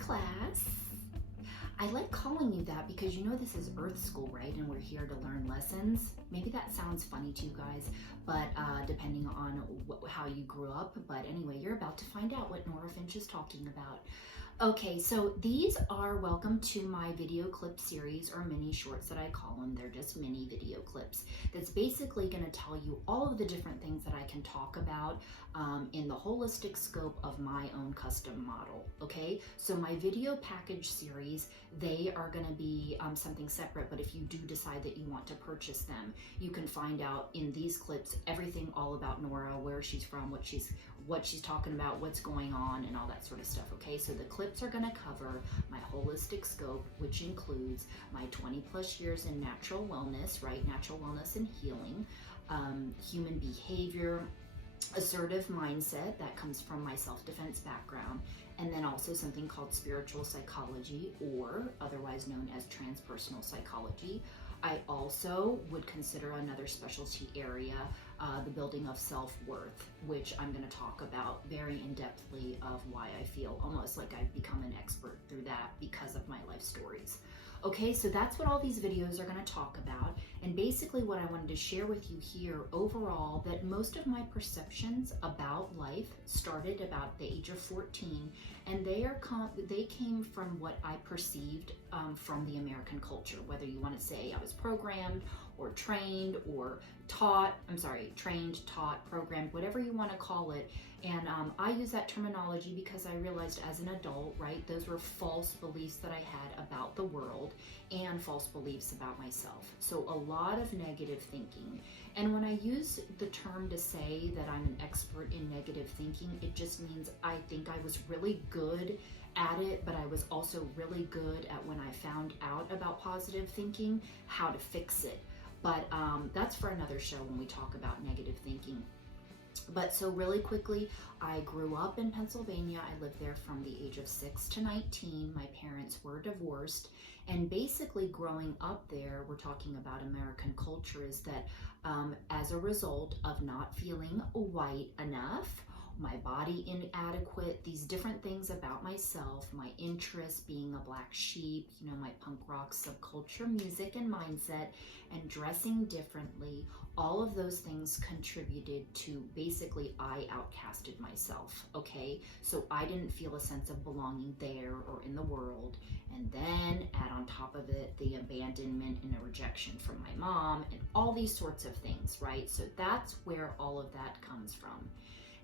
class. I like calling you that because you know this is Earth School, right? And we're here to learn lessons. Maybe that sounds funny to you guys, but depending on how you grew up. But anyway, you're about to find out what Nora Finch is talking about. Okay, so these are welcome to my video clip series, or mini shorts that I call them. They're just mini video clips. That's basically going to tell you all of the different things that I can talk about in the holistic scope of my own custom model. Okay, so my video package series, they are going to be something separate, but if you do decide that you want to purchase them, you can find out in these clips everything all about Nora, where she's from, what she's talking about, what's going on, and all that sort of stuff. Okay, so the clips are going to cover my holistic scope, which includes my 20 plus years in natural wellness, right? Natural wellness and healing, human behavior, assertive mindset that comes from my self-defense background, and then also something called spiritual psychology, or otherwise known as transpersonal psychology. I also would consider another specialty area, the building of self-worth, which I'm going to talk about very in-depthly of why I feel almost like I've become an expert through that because of my life stories. Okay, so that's what all these videos are going to talk about, and basically what I wanted to share with you here overall, that most of my perceptions about life started about the age of 14, and they came from what I perceived from the American culture, whether you want to say I was programmed or trained or taught, trained, taught, programmed, whatever you want to call it. And I use that terminology because I realized as an adult, right, those were false beliefs that I had about the world and false beliefs about myself. So a lot of negative thinking. And when I use the term to say that I'm an expert in negative thinking, it just means I think I was really good at it, but I was also really good at, when I found out about positive thinking, how to fix it. But that's for another show when we talk about negative thinking. But so really quickly, I grew up in Pennsylvania. I lived there from the age of 6 to 19. My parents were divorced. And basically growing up there, we're talking about American culture, is that as a result of not feeling white enough, my body inadequate, these different things about myself, my interests being a black sheep, you know, my punk rock subculture music and mindset, and dressing differently, all of those things contributed to basically I outcasted myself, okay? So I didn't feel a sense of belonging there or in the world. And then add on top of it the abandonment and a rejection from my mom and all these sorts of things, right? So that's where all of that comes from.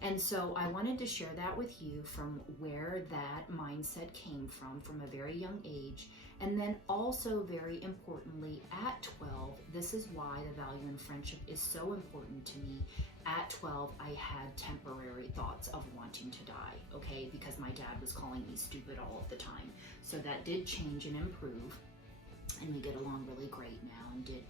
And so I wanted to share that with you, from where that mindset came from a very young age. And then also, very importantly, at 12, this is why the value in friendship is so important to me. At 12, I had temporary thoughts of wanting to die, okay? Because my dad was calling me stupid all of the time. So that did change and improve. And we get along really great now, and did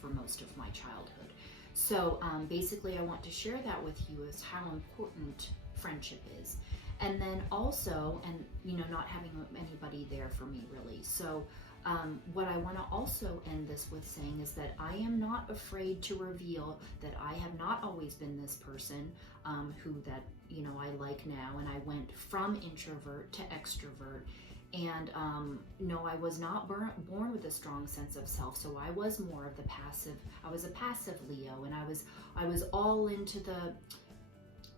for most of my childhood. So basically I want to share that with you, as how important friendship is. And then also, and you know, not having anybody there for me really. So what I want to also end this with saying is that I am not afraid to reveal that I have not always been this person who that, you know, I like now. And I went from introvert to extrovert. And no, I was not born with a strong sense of self. So I was more of the passive. I was a passive Leo, and I was all into the,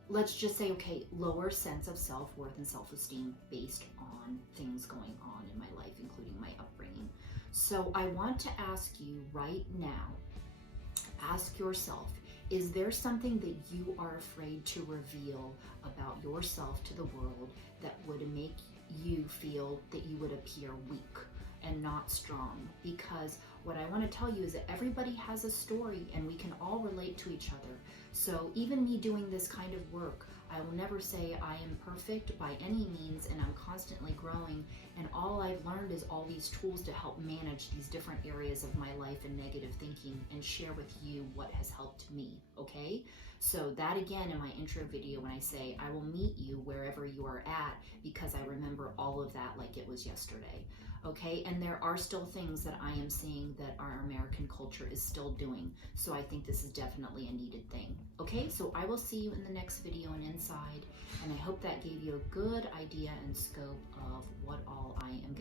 let's just say, okay, lower sense of self-worth and self-esteem based on things going on in my life, including my upbringing. So I want to ask you right now, ask yourself, is there something that you are afraid to reveal about yourself to the world that would make you feel that you would appear weak and not strong? Because what I want to tell you is that everybody has a story, and we can all relate to each other. So even me doing this kind of work, I will never say I am perfect by any means, and I'm constantly growing. And all I've learned is all these tools to help manage these different areas of my life and negative thinking, and share with you what has helped me, okay? So that again in my intro video when I say I will meet you wherever you are at, because I remember all of that like it was yesterday. Okay, and there are still things that I am seeing that our American culture is still doing. So I think this is definitely a needed thing. Okay, so I will see you in the next video and inside, and I hope that gave you a good idea and scope of what all I am